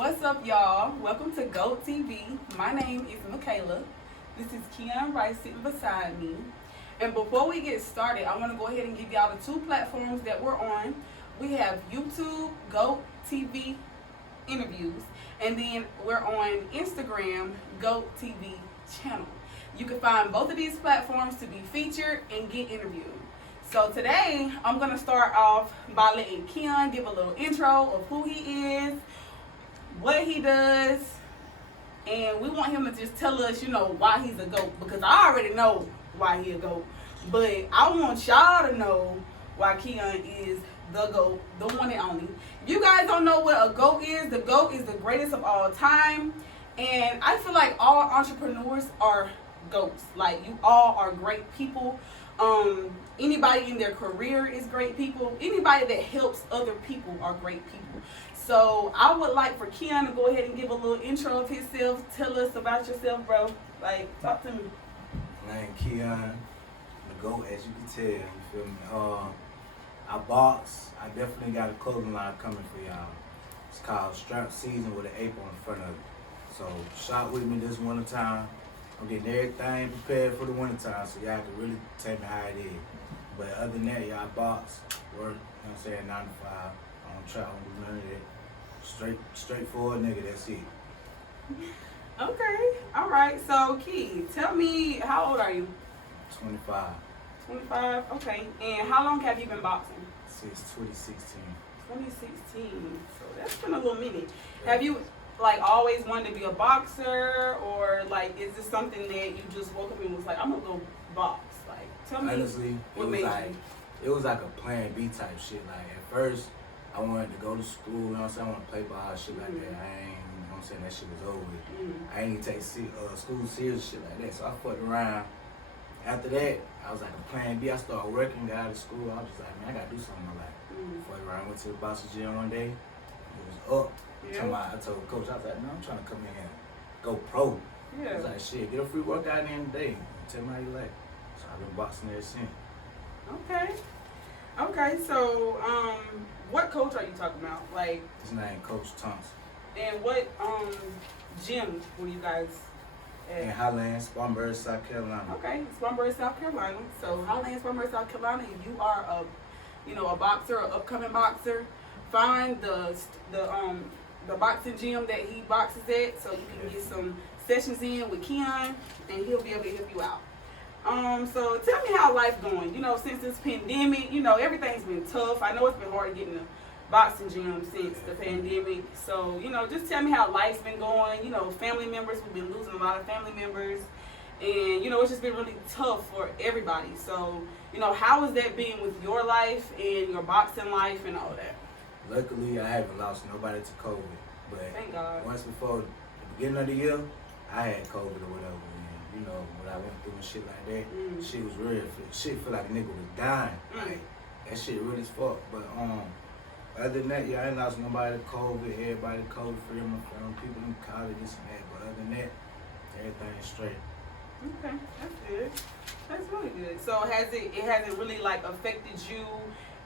What's up, y'all? Welcome to GOAT TV. My name is Michaela. This is Keeon right sitting beside me. And before we get started, I want to go ahead and give y'all the two platforms that we're on. We have YouTube, GOAT TV interviews, and then we're on Instagram, GOAT TV channel. You can find both of these platforms to be featured and get interviewed. So today, I'm going to start off by letting Keeon give a little intro of who he is, what he does, and we want him to just tell us, why he's a GOAT, because I already know why he a GOAT, but I want y'all to know why Keeon is the GOAT, the one and only. If you guys don't know what a GOAT is, the GOAT is the greatest of all time, and I feel like all entrepreneurs are GOATs. Like, you all are great people. Anybody in their career is great people. Anybody that helps other people are great people. So I would like for Keeon to go ahead and give a little intro of himself. Tell us about yourself, bro. Like, talk to me. My name Keeon, the GOAT, as you can tell. You feel me? I box. I definitely got a clothing line coming for y'all. It's called Strap Season with an apron in front of it. So shop with me this winter time. I'm getting everything prepared for the winter time, so y'all can really tell me how it is. But other than that, y'all box, work, you know what I'm saying, 9 to 5. I don't try, I don't do none of that. Straightforward nigga, that's it. Okay. All right. So, Key, tell me, how old are you? 25. 25? Okay. And how long have you been boxing? Since 2016. 2016. So that's been a little minute. Yeah. Have you, always wanted to be a boxer, or, is this something that you just woke up and was like, I'm going to go box? Tell me. Honestly, it was like a plan B type shit. Like, at first, I wanted to go to school, you know what I'm saying? I want to play ball, shit like that. I ain't, you know what I'm saying? That shit was over with. I ain't even take school serious, shit like that. So I fucked around. After that, I was like a plan B. I started working, got out of school. I was just like, man, I gotta do something in my life. Fucked around, went to the boxing gym one day. It was up. Yeah. I told the coach, I was like, no, I'm trying to come in and go pro. Yeah. I was like, shit, get a free workout at the end of the day. Tell me how you like. So I've been boxing ever since. Okay, so what coach are you talking about? His name Coach Thompson. And what gym were you guys at? In Highlands, Spartanburg, South Carolina. Okay, Spartanburg, South Carolina. So Highlands, Spartanburg, South Carolina. If you are a boxer, an upcoming boxer, find the boxing gym that he boxes at, so you can get some sessions in with Keeon, and he'll be able to help you out. So tell me how life going. Since this pandemic, everything's been tough. I know it's been hard to get in the boxing gym since the pandemic. So, just tell me how life's been going. Family members, we've been losing a lot of family members. And, it's just been really tough for everybody. So, how has that been with your life and your boxing life and all that? Luckily, I haven't lost nobody to COVID. But thank God. Once before the beginning of the year, I had COVID or whatever. What I went through and shit like that, shit was real. Shit feel like a nigga was dying. Like, that shit real as fuck. But other than that, I ain't lost nobody to COVID. Everybody COVID free. My people in college, this and that. But other than that, everything's straight. Okay, that's good. That's really good. So it hasn't really affected you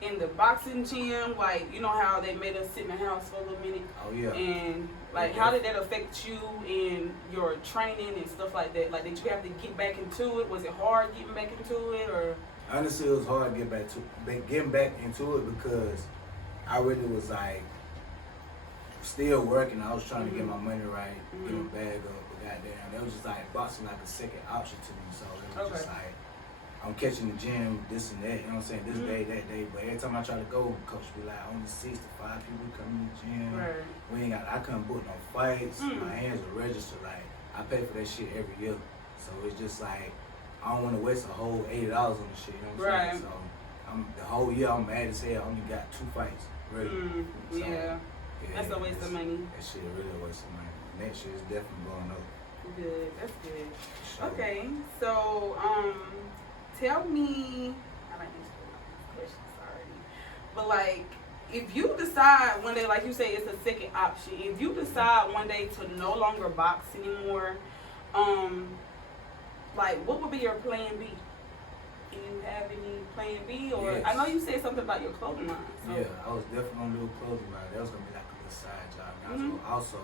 in the boxing gym? How they made us sit in the house for a little minute? Oh yeah. And how did that affect you in your training and stuff like that? Did you have to get back into it? Was it hard getting back into it, or? Honestly, it was hard getting back into it because I really was still working. I was trying to get my money right, get my bag up, but goddamn, that was just boxing a second option to me. So it was just I'm catching the gym, this and that, you know what I'm saying, this day, that day. But every time I try to go, coach be like, only 6 to 5 people come in the gym. Right. I couldn't book no fights. My hands are registered. I pay for that shit every year. So it's just I don't want to waste a whole $80 on the shit, you know what I'm saying? So the whole year I'm mad as hell. I only got 2 fights, really. So, yeah, that's a waste of money. That shit really a waste of money. Next year is definitely going up. Good, that's good. Sure. Okay, so tell me, I like these questions already, but if you decide one day, like you say, it's a second option, if you decide one day to no longer box anymore, what would be your plan B? Do you have any plan B? Or yes. I know you said something about your clothing line. So. Yeah, I was definitely gonna do a clothing line. That was gonna be like a little side job. I also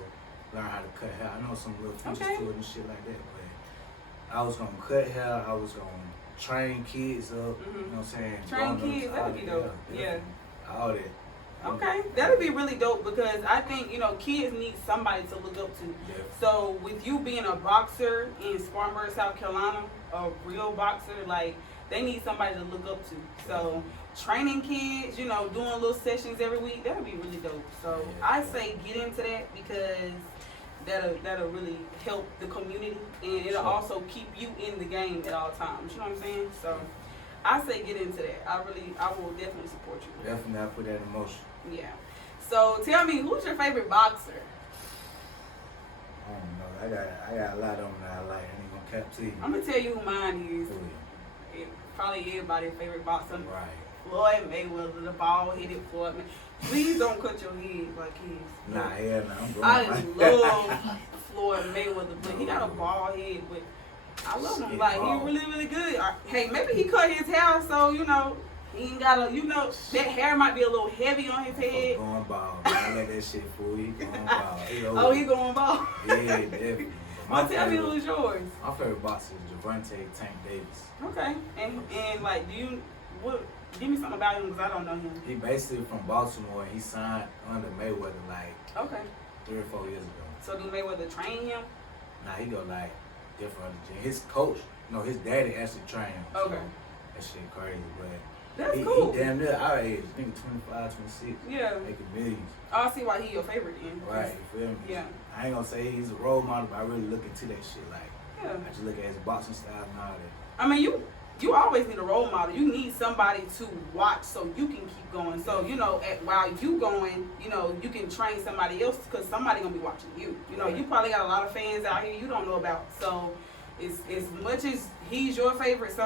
learn how to cut hair. I know some little features Okay. to it and shit like that, but I was gonna cut hair. I was gonna train kids up. You know what I'm saying? Train Growing up, kids, that'd be dope. Yeah. All that. Okay, that'd be really dope because I think, kids need somebody to look up to. Yeah. So with you being a boxer in Spartanburg, South Carolina, a real boxer, like they need somebody to look up to. So training kids, doing little sessions every week, that'd be really dope. So I say get into that because that'll really help the community and it'll also keep you in the game at all times. You know what I'm saying? So I say get into that. I will definitely support you. Definitely, I put that in motion. Yeah. So tell me, who's your favorite boxer? I don't know. I got a lot of them that I like. I ain't gonna cap to you. I'm gonna tell you who mine is. Who you? Probably everybody's favorite boxer. Right. Floyd Mayweather, the bald-headed Floyd. Please don't cut your head like his. Nah, hell no. I'm going. I love Floyd Mayweather, but he got a bald head. But I love him. Like he really, really good. Hey, maybe he cut his hair, so he ain't got that hair might be a little heavy on his head. Going bald. I let that shit fool. He going bald. Oh, he going bald. Yeah, definitely. Well, tell me who's yours. My favorite boxer is Javante Tank Davis. Okay, and like, give me something about him because I don't know him. He basically from Baltimore. And he signed under Mayweather like 3 or 4 years ago. So do Mayweather train him? Nah, he go like different. His coach, his daddy actually trained him. Okay. So that shit crazy, but. That's cool. He damn near our age. I think 25, 26. Yeah. Making millions. Oh, I see why he your favorite then. Right, you feel me? Yeah. I ain't gonna say he's a role model, but I really look into that shit. Like, yeah. I just look at his boxing style and all that. I mean, you always need a role model. You need somebody to watch so you can keep going. So, while you going, you can train somebody else because somebody gonna be watching you. You probably got a lot of fans out here you don't know about. So, as much as he's your favorite,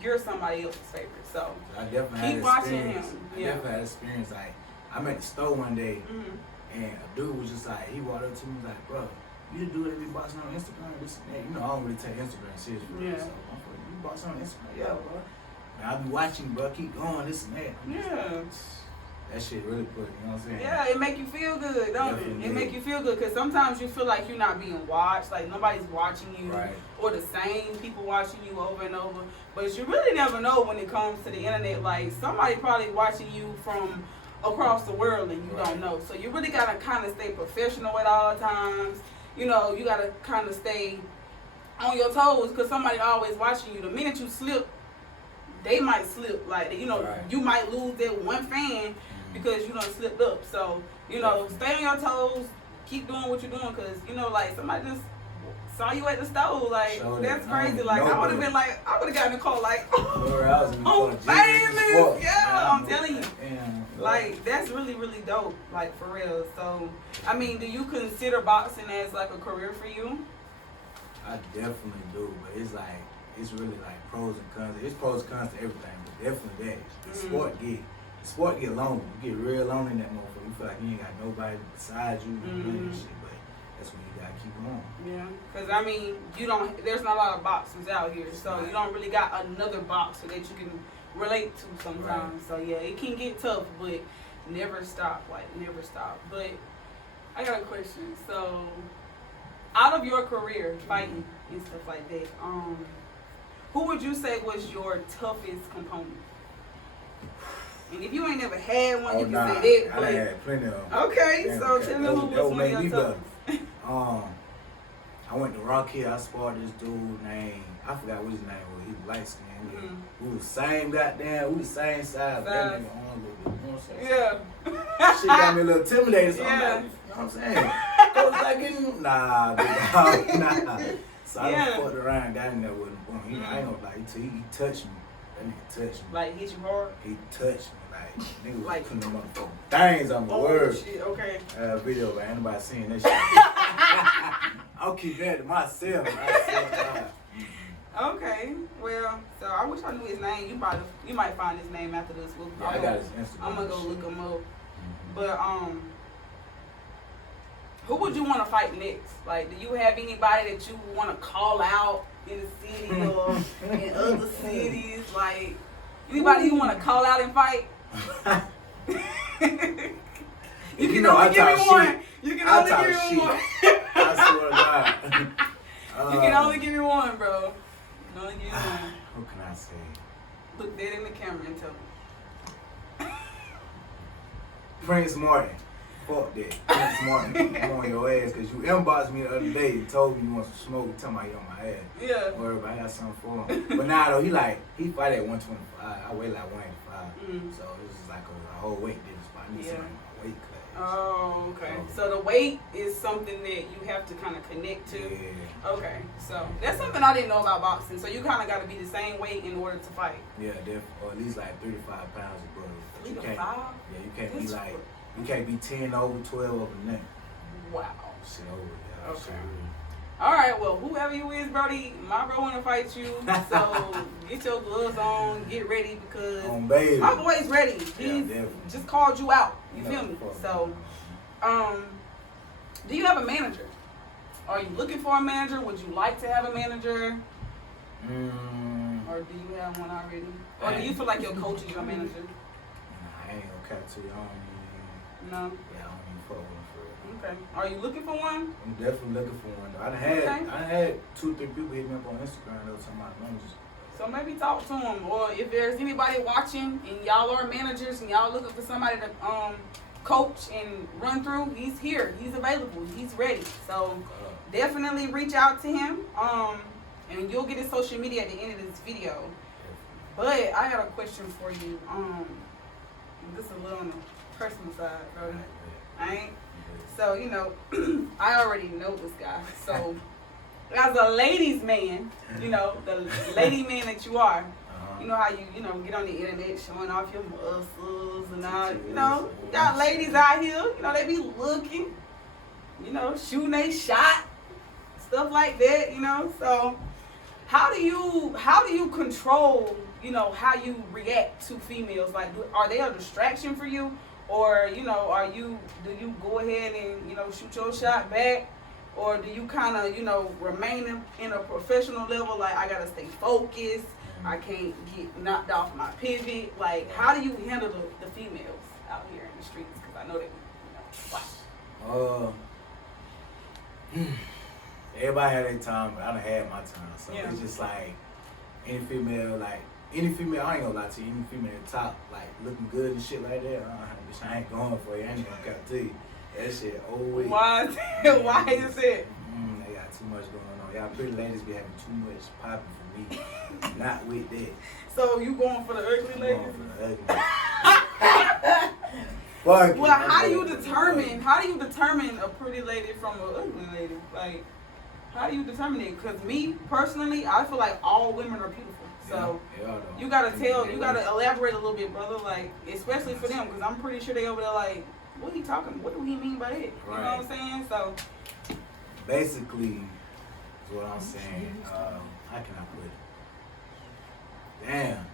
you're somebody else's favorite. So I definitely keep watching him. I definitely had experience. Like, I'm at the store one day, and a dude was just like, he walked up to me, like, bro, you do it every boxing on Instagram, this and that. I don't really take Instagram seriously. Yeah. So I'm like, you boxing on Instagram? Yeah, bro. And I be watching, bro, keep going, this and that. Yeah. That shit really put, you know what I'm saying? Yeah, it make you feel good, don't it? It make you feel good because sometimes you feel like you're not being watched, like nobody's watching you, or the same people watching you over and over. But you really never know when it comes to the internet. Like somebody probably watching you from across the world and you don't know. So you really gotta kind of stay professional at all times. You gotta kind of stay on your toes because somebody always watching you. The minute you slip, they might slip. Like you might lose that one fan because you done slipped up. So stay on your toes, keep doing what you're doing because like somebody just saw you at the stove. Like that's crazy. Like I would have been like I would have gotten a call like I'm famous. Yeah, I'm telling you. Like that's really, really dope. Like for real. So I mean, do you consider boxing as like a career for you? I definitely do, but it's really like pros and cons. It's pros and cons to everything, but definitely that. The sport get lonely. You get real lonely in that motherfucker. You feel like you ain't got nobody besides you doing this shit, but that's when you gotta keep going. Yeah, because I mean, there's not a lot of boxers out here, so you don't really got another boxer that you can relate to sometimes. So yeah, it can get tough, but never stop. But I got a question. So out of your career fighting and stuff like that, who would you say was your toughest component? And if you ain't never had one, you can say that. I had plenty of them. Okay, so tell me who was one of your toughest. I went to Rocky. I sparred this dude named, I forgot what his name was. He was light skinned. We was the same size. That nigga on a little bit. You know what I'm saying? Yeah. Shit got me a little intimidated. So I'm like, you know what I'm saying? Coach like getting nah. So I done fucked around, got in there with him. Boom. I ain't gonna lie, he touched me. That nigga touched me. Like hit you hard? He touched me. Nigga was like putting them motherfucking things on the word. Shit, okay. Video, but ain't nobody seeing that shit. I'll keep that to myself. Okay, well, so I wish I knew his name. You might find his name after this. I got his Instagram. I'm gonna go look him up. But who would you want to fight next? Like, do you have anybody that you want to call out in the city or in other cities? Like, anybody you want to call out and fight? You can only give me one. You can I only talk give me shit. one. I swear to God. You can only give me one, bro. You can only give me one. What can I say? Look dead in the camera and tell me. Prince Martin. Fuck that. Prince Martin. I'm on your ass because you inboxed me the other day and told me you want some smoke. You talking about you on my ass. Yeah. Don't worry about it. I got something for him. But now though, he fight at 125. I weigh like 185. So this is like a whole weight difference. But I need something in my weight class. Oh, okay. So the weight is something that you have to kind of connect to. Yeah. Okay. So that's something I didn't know about boxing. So you kind of got to be the same weight in order to fight. Yeah, definitely. Or at least like 35 pounds of brother. 3 to 5? Yeah, you can't be like, you can't be 10 over, 12 over nothing. Wow. Shit over, yeah. Okay. Shit. All right, well, whoever you is, Brody, my bro want to fight you. So get your gloves on, get ready because Baby. my boy's ready. He just called you out. You feel me? So, do you have a manager? Are you looking for a manager? Would you like to have a manager? Or do you have one already? Or do you feel like your coach is your manager? Nah, I ain't gonna cut to you. I don't even. No. Yeah, I don't even fuck with him for real. Okay. Are you looking for one? I'm definitely looking for one. Though. I had 2-3 people hit me up on Instagram though, talking about numbers. So maybe talk to him, or if there's anybody watching and y'all are managers and y'all looking for somebody to coach and run through, he's here, he's available, he's ready. So definitely reach out to him, and you'll get his social media at the end of this video. But I got a question for you. This is a little on the personal side, bro. I ain't. So you know, I already know this guy. So as a ladies' man, you know, the lady man that you are, you know how you get on the internet showing off your muscles and all, you know, got ladies out here, you know, they be looking, you know, shooting a shot, stuff like that, you know. So how do you control, you know, how you react to females? Like, are they a distraction for you? Or, you know, do you go ahead and, you know, shoot your shot back? Or do you kind of, you know, remain in a professional level? Like, I got to stay focused. I can't get knocked off my pivot. Like, how do you handle the females out here in the streets? Because I know that, you know, Everybody had their time, but I done had my time. So Yeah. it's just like, any female, I ain't gonna lie to you, any female top, like, looking good and shit like that, bitch, I ain't going for you. I ain't gonna cut to you. That shit always. Why is it? They got too much going on. Y'all pretty ladies be having too much popping for me. Not with that. So you going for the ugly ladies? Going for the ugly. Well, how do you determine a pretty lady from an ugly lady? Like, how do you determine it? Because me personally, I feel like all women are beautiful. So you gotta elaborate a little bit, brother. Like, especially for them, because I'm pretty sure they over there like, what do he mean by that? You know what I'm saying? So basically, is what I'm saying. How can I put it? Damn.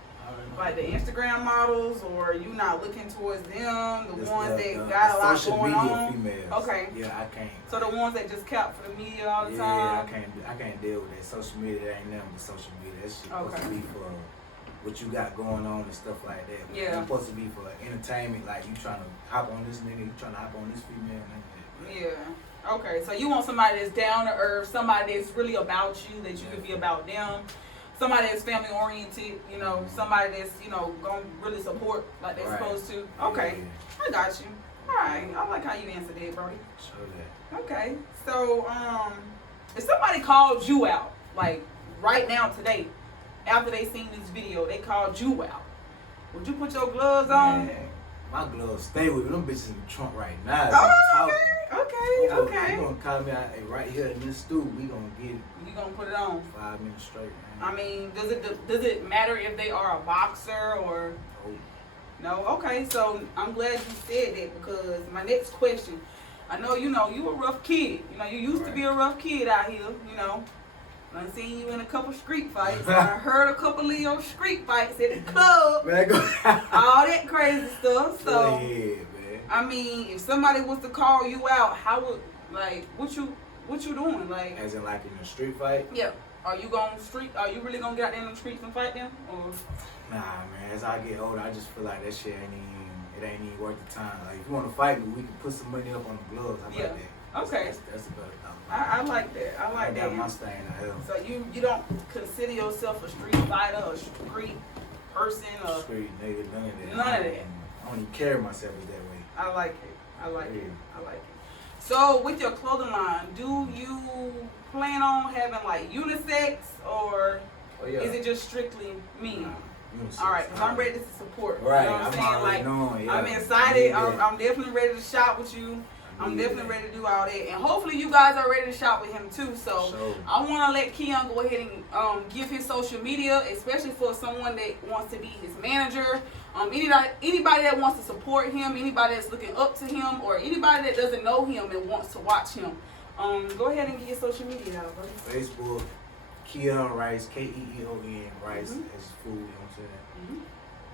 Like the Instagram models, or you not looking towards them, the ones that got the a lot social going media on. Females. Okay. Yeah, I can't. So the ones that just cap for the media all the yeah, time. I can't deal with that. Social media, that ain't nothing but social media. That shit supposed to be for what you got going on and stuff like that. Yeah. It's supposed to be for entertainment. Like, you trying to hop on this nigga, you trying to hop on this female. Yeah. Okay. So you want somebody that's down to earth, somebody that's really about you, that you can be about them. Somebody that's family oriented, you know, somebody that's, you know, gonna really support like they're supposed to. Okay, yeah. I got you. All right, I like how you answered that, Brody. Sure that. Okay, so if somebody called you out, like right now today, after they seen this video, they called you out, would you put your gloves on? Man, my gloves stay with me. Them bitches in the trunk right now. Okay. You gonna call me out right here in this stool? We gonna get it. You gonna put it on? 5 minutes straight, man. I mean, does it matter if they are a boxer or? No. Okay, so I'm glad you said that, because my next question, I know you a rough kid. You know, you used to be a rough kid out here. You know, I've seen you in a couple street fights. I heard a couple of your street fights at the club. Man, all that crazy stuff. So, go ahead, man. I mean, if somebody was to call you out, how would, like, what you doing? Like, as in, like, in a street fight? Yeah. Are you really gonna get out there in the streets and fight them? Or? Nah, man. As I get older, I just feel like that shit ain't even. it ain't even worth the time. Like if you want to fight me, we can put some money up on the gloves. How about that? Okay. That's a better thought. I like that. I like that. Got my stain out here. So you don't consider yourself a street fighter, a street person, or Street nigga, none of that. None of that. I don't even carry myself as that way. I like it. I like it. Yeah. I like it. So with your clothing line, do you plan on having like unisex, or is it just strictly men? Unisex. All right, because I'm ready to support. Right, You know what I'm saying? already Like, knowing, yeah. I'm excited. Yeah. I'm definitely ready to shop with you. I'm Yeah. definitely ready to do all that. And hopefully you guys are ready to shop with him too. So Sure. I want to let Keeon go ahead and give his social media, especially for someone that wants to be his manager. Anybody that wants to support him, anybody that's looking up to him, or anybody that doesn't know him and wants to watch him. Go ahead and get your social media out, bro. Facebook, Keeon Rice, Keeon Rice as food, you know what I'm saying?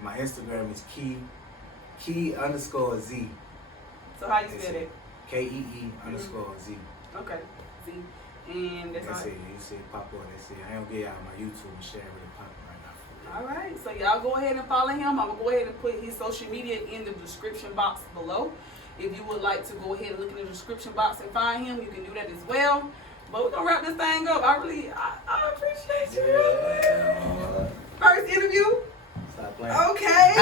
My Instagram is Key_Z. So how you spell it? KEE_Z. Okay. Z. And that's That's all. it. You see it pop up. That's it. I don't get out my YouTube and share with it popping right now. All right. So y'all go ahead and follow him. I'm gonna go ahead and put his social media in the description box below. If you would like to go ahead and look in the description box and find him, you can do that as well. But we're gonna wrap this thing up. I appreciate you. Yeah. First interview. Stop playing. Okay.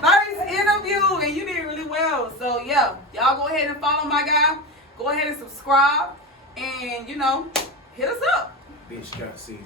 First interview, and you did really well. So yeah, y'all go ahead and follow my guy. Go ahead and subscribe, and hit us up. Bitch cut season.